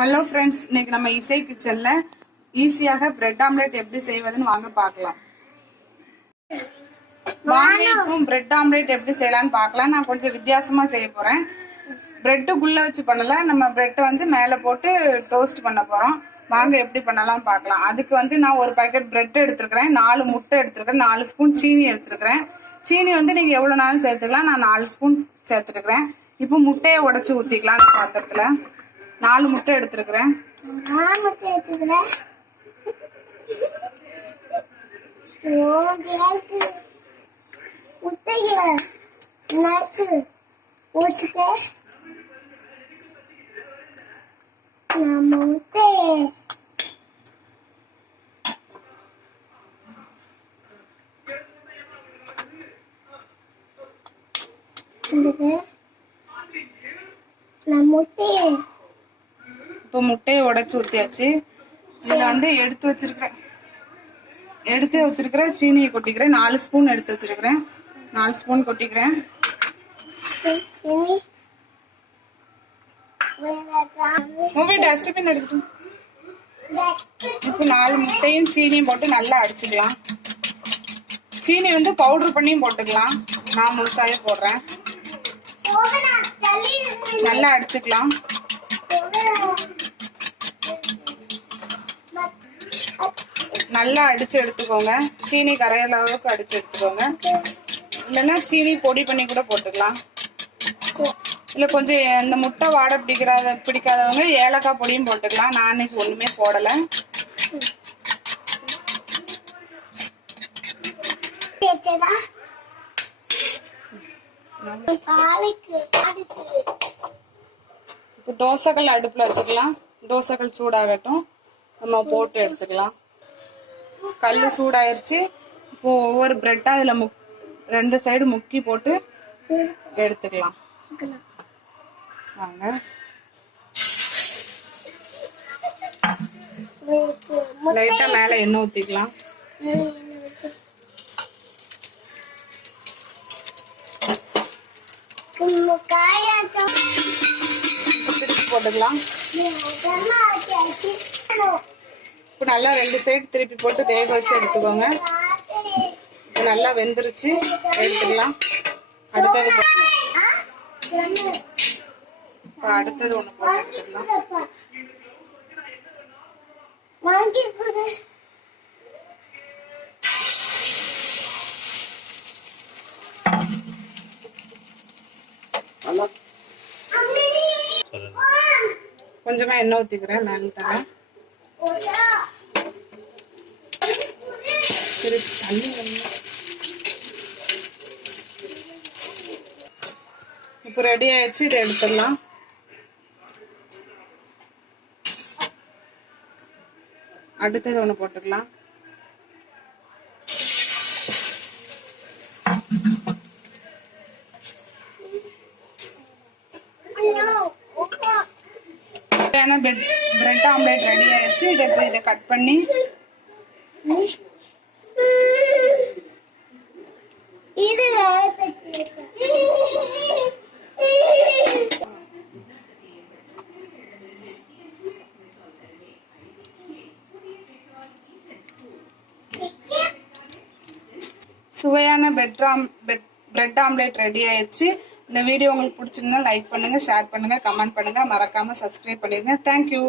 Hello friends, இன்னைக்கு நம்ம இசை கிச்சன்ல ஈஸியாக பிரெட் ஆம்லெட் எப்படி செய்வதுன்னு வாங்க பார்க்கலாம். வாங்க இப்போ பிரெட் ஆம்லெட் எப்படி செய்யலாம்னு பார்க்கலாம். நான் கொஞ்சம் வித்தியாசமா செய்ய போறேன். பிரெட்டுக்குள்ள வச்சு பண்ணல, நம்ம பிரெட் வந்து மேல போட்டு டோஸ்ட் பண்ண போறோம். வாங்க எப்படி பண்ணலாம் பார்க்கலாம். அதுக்கு வந்து நான் ஒரு பாக்கெட் பிரெட் எடுத்துருக்கிறேன், 4 முட்டை எடுத்துருக்கிறேன், 4 ஸ்பூன் சீனி எடுத்துருக்கிறேன். சீனி வந்து நீங்க எவ்வளவு நாளும் சேர்த்துக்கலாம். நான் 4 ஸ்பூன் சேர்த்துருக்கிறேன். இப்போ முட்டையை உடைச்சு ஊத்திக்கலாம் பாத்திரத்துல. 4 முட்டை எடுத்துருக்கிறேன். இப்போ முட்டையை உடைச்சு ஊத்தியாச்சு. இதுல வந்து எடுத்து வச்சிருக்கிற சீனியை கொட்டிக்கிறேன். 4 ஸ்பூன் எடுத்து வச்சிருக்கிறேன். 4 ஸ்பூன் கொட்டிக்கிறேன். டஸ்ட்பின் எடுத்துட்டு இப்போ 4 முட்டையும் சீனியும் போட்டு நல்லா அடிச்சுக்கலாம். சீனி வந்து பவுடர் பண்ணியும் போட்டுக்கலாம். நான் முழுசாவே போடுறேன். நல்லா அடிச்சுக்கலாம். நல்லா அடிச்சு எடுத்துக்கோங்க. சீனி கரையிற அளவுக்கு அடிச்சு எடுத்துக்கோங்க. இல்லைன்னா சீனி பொடி பண்ணி கூட போட்டுக்கலாம். இல்ல கொஞ்சம் இந்த முட்டை வாடை பிடிக்காதவங்க ஏலக்காய் பொடியும் போட்டுக்கலாம். நான் இன்னைக்கு ஒண்ணுமே போடல. இப்போ தோசைக்கல் அடுப்புல வச்சுக்கலாம். தோசைக்கல் சூடாகட்டும், நம்ம போட்டு எடுத்துக்கலாம். கல் சூடாயிருச்சு. இப்போ ஒவ்வொரு பிரெட்டா இதுல 2 சைடு முக்கி போட்டு எடுத்துக்கலாம். வாங்க, லைட்டா மேல எண்ணெய் ஊத்திக்கலாம். திருப்பி போட்டுக்கலாம். இப்போ நல்லா 2 சைடு திருப்பி போட்டு வேக வச்சு எடுத்துக்கோங்க. இப்போ நல்லா வெந்துருச்சு, எடுத்துக்கலாம். அடுத்தது ஒண்ணு போட்டு எடுத்துக்கலாம். கொஞ்சமா எண்ணெய் ஊத்திக்கிறேன் மேலிட்டாங்க. இப்போ ரெடி ஆயிடுச்சு. இதை எடுத்துடலாம். அடுத்தது ஒண்ணு போட்டுக்கலாம். பிரெட் ஆம்லெட் ரெடி ஆயிடுச்சு. இதை கட் பண்ணி சுவையான பிரெட் ஆம்லெட் ரெடி ஆயிடுச்சு. இந்த வீடியோ உங்களுக்கு பிடிச்சிருந்தா லைக் பண்ணுங்க, ஷேர் பண்ணுங்க, கமெண்ட் பண்ணுங்க, மறக்காம சப்ஸ்கிரைப் பண்ணிருங்க. தேங்க்யூ.